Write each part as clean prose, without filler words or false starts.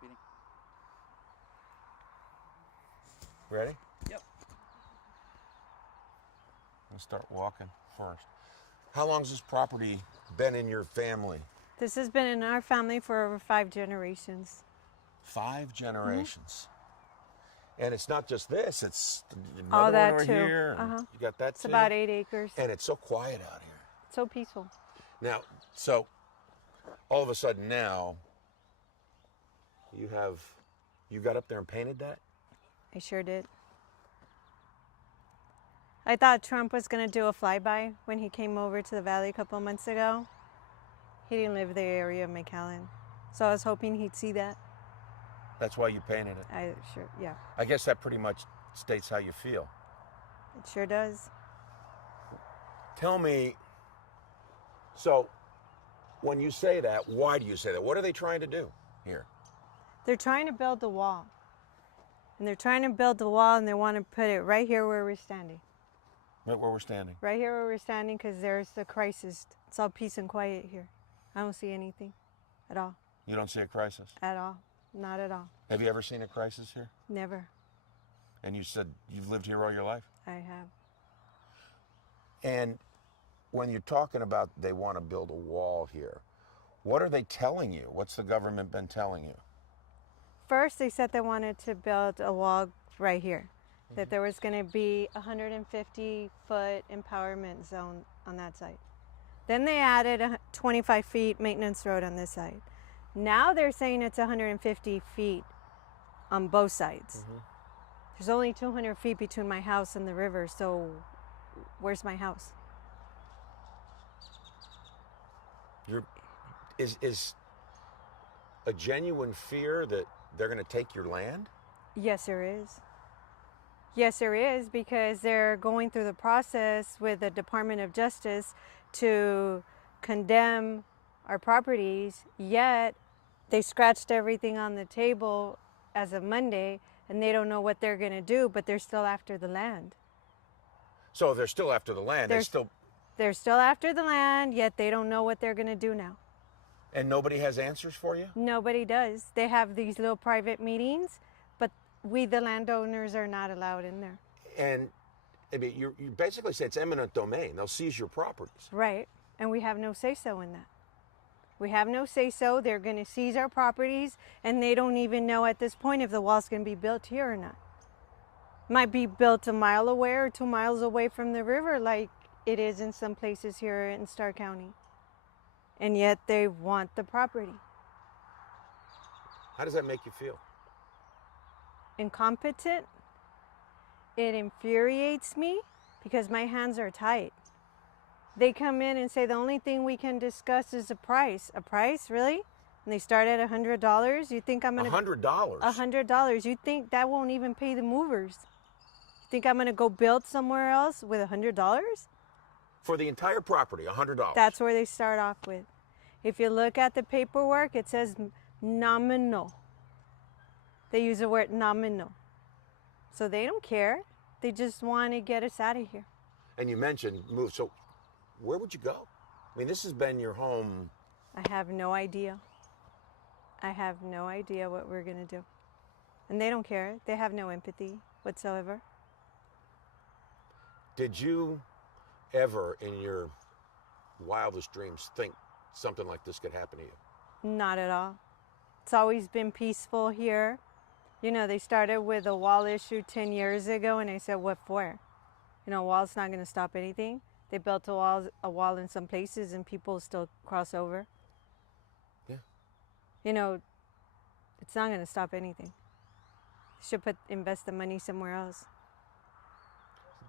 speeding. Ready? Yep. I'll start walking first. How long's this property been in your family? This has been in our family for over 5 generations. 5 generations. And it's not just this, it's All another that one over too. here. And Uh-huh. you got that It's too. about 8 acres. And it's so quiet out here. So peaceful. Now, so all of a sudden now, you got up there and painted that? I sure did. I thought Trump was going to do a flyby when he came over to the valley a couple of months ago. He didn't live in the area of McAllen. So I was hoping he'd see that. That's why you painted it? Yeah. I guess that pretty much states how you feel. It sure does. Tell me, so when you say that, why do you say that? What are they trying to do here? They're trying to build the wall. And they're trying to build the wall, and they want to put it right here where we're standing. Right where we're standing? Right here where we're standing, because there's the crisis. It's all peace and quiet here. I don't see anything at all. You don't see a crisis? At all. Not at all. Have you ever seen a crisis here? Never. And you said you've lived here all your life? I have. And when you're talking about they want to build a wall here, what are they telling you? What's the government been telling you? First, they said they wanted to build a wall right here. That there was going to be a 150-foot empowerment zone on that side. Then they added a 25 feet maintenance road on this side. Now they're saying it's 150 feet on both sides. There's only 200 feet between my house and the river, so where's my house? Is a genuine fear that they're going to take your land? Yes, there is. Yes, there is, because they're going through the process with the Department of Justice to condemn our properties, yet they scratched everything on the table as of Monday, and they don't know what they're going to do, but they're still after the land. So they're still after the land. They're still after the land, yet they don't know what they're going to do now. And nobody has answers for you? Nobody does. They have these little private meetings, but we, the landowners, are not allowed in there. And I mean, you basically say it's eminent domain. They'll seize your properties. Right. And we have no say-so in that. We have no say-so. They're going to seize our properties, and they don't even know at this point if the wall's going to be built here or not. Might be built a mile away or 2 miles away from the river, like it is in some places here in Starr County. And yet they want the property. How does that make you feel? Incompetent. It infuriates me because my hands are tied. They come in and say the only thing we can discuss is a price. A price, really? And they start at $100. You think I'm gonna $100? $100. You think that won't even pay the movers? You think I'm gonna go build somewhere else with $100? For the entire property, $100. That's where they start off with. If you look at the paperwork, it says nominal. They use the word nominal. So they don't care. They just want to get us out of here. And you mentioned move. So where would you go? I mean, this has been your home. I have no idea. I have no idea what we're going to do. And they don't care. They have no empathy whatsoever. Did you ever in your wildest dreams think something like this could happen to you? Not at all. It's always been peaceful here. You know, they started with a wall issue 10 years ago, and I said, what for? You know, a wall's not going to stop anything. They built a wall in some places, and people still cross over. Yeah. You know, it's not going to stop anything. Should invest the money somewhere else.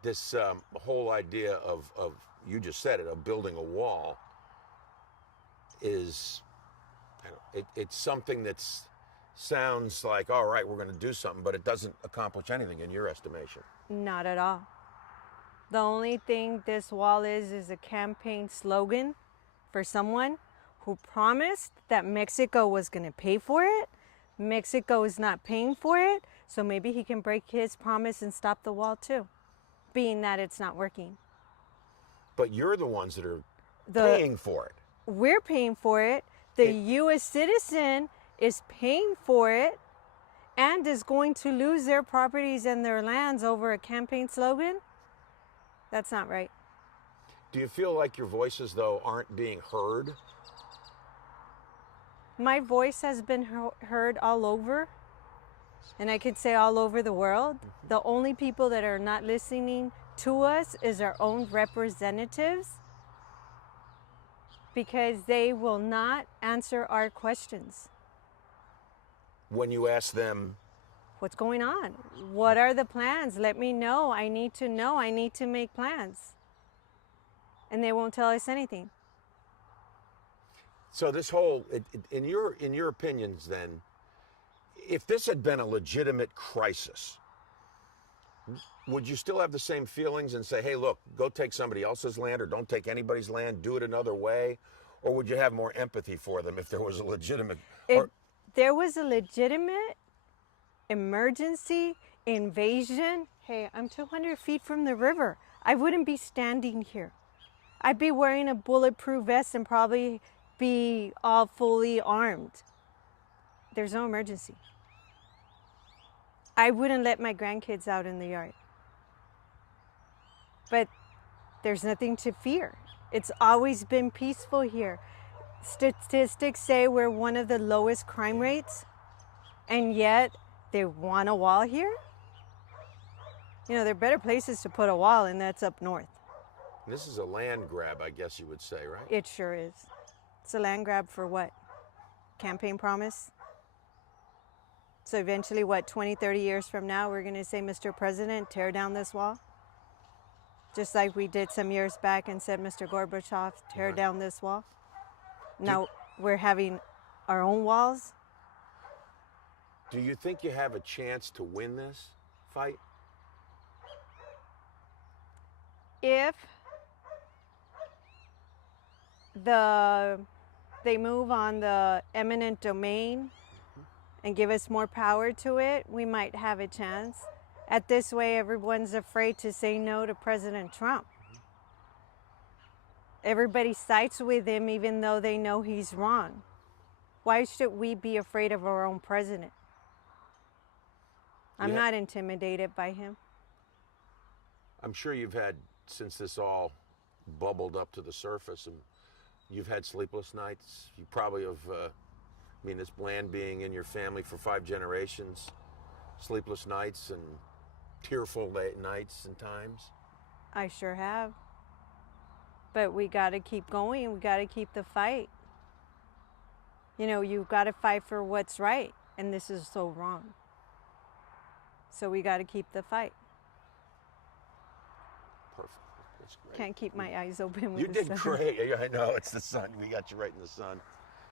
This whole idea of, you just said it, of building a wall is, it's something that sounds like, all right, we're going to do something, but it doesn't accomplish anything in your estimation. Not at all. The only thing this wall is a campaign slogan for someone who promised that Mexico was going to pay for it. Mexico is not paying for it, so maybe he can break his promise and stop the wall too, being that it's not working. But you're the ones that are paying for it. We're paying for it. The U.S. citizen is paying for it and is going to lose their properties and their lands over a campaign slogan, that's not right. Do you feel like your voices, though, aren't being heard? My voice has been heard all over, and I could say all over the world. The only people that are not listening to us is our own representatives, because they will not answer our questions. When you ask them, what's going on? What are the plans? Let me know. I need to know. I need to make plans. And they won't tell us anything. so this whole, in your opinions then, if this had been a legitimate crisis, would you still have the same feelings and say, hey, look, go take somebody else's land or don't take anybody's land, do it another way? Or would you have more empathy for them if there was a legitimate... If there was a legitimate emergency invasion, hey, I'm 200 feet from the river. I wouldn't be standing here. I'd be wearing a bulletproof vest and probably be all fully armed. There's no emergency. I wouldn't let my grandkids out in the yard. But there's nothing to fear. It's always been peaceful here. Statistics say we're one of the lowest crime rates, and yet they want a wall here? You know, there are better places to put a wall, and that's up north. This is a land grab, I guess you would say, right? It sure is. It's a land grab for what? Campaign promise? So eventually, what, 20, 30 years from now, we're going to say, Mr. President, tear down this wall? Just like we did some years back and said, Mr. Gorbachev, tear down this wall. Now we're having our own walls. Do you think you have a chance to win this fight? If they move on the eminent domain and give us more power to it, we might have a chance. At this way, everyone's afraid to say no to President Trump. Everybody sides with him even though they know he's wrong. Why should we be afraid of our own president? I'm not intimidated by him. I'm sure you've had, since this all bubbled up to the surface, and you've had sleepless nights. You probably have, this land being in your family for 5 generations, sleepless nights and tearful late nights and times. I sure have. But we got to keep going. We got to keep the fight. You know, you've got to fight for what's right. And this is so wrong. So we got to keep the fight. Perfect. That's great. Can't keep my eyes open with You the did sun. great. I know, it's the sun. We got you right in the sun.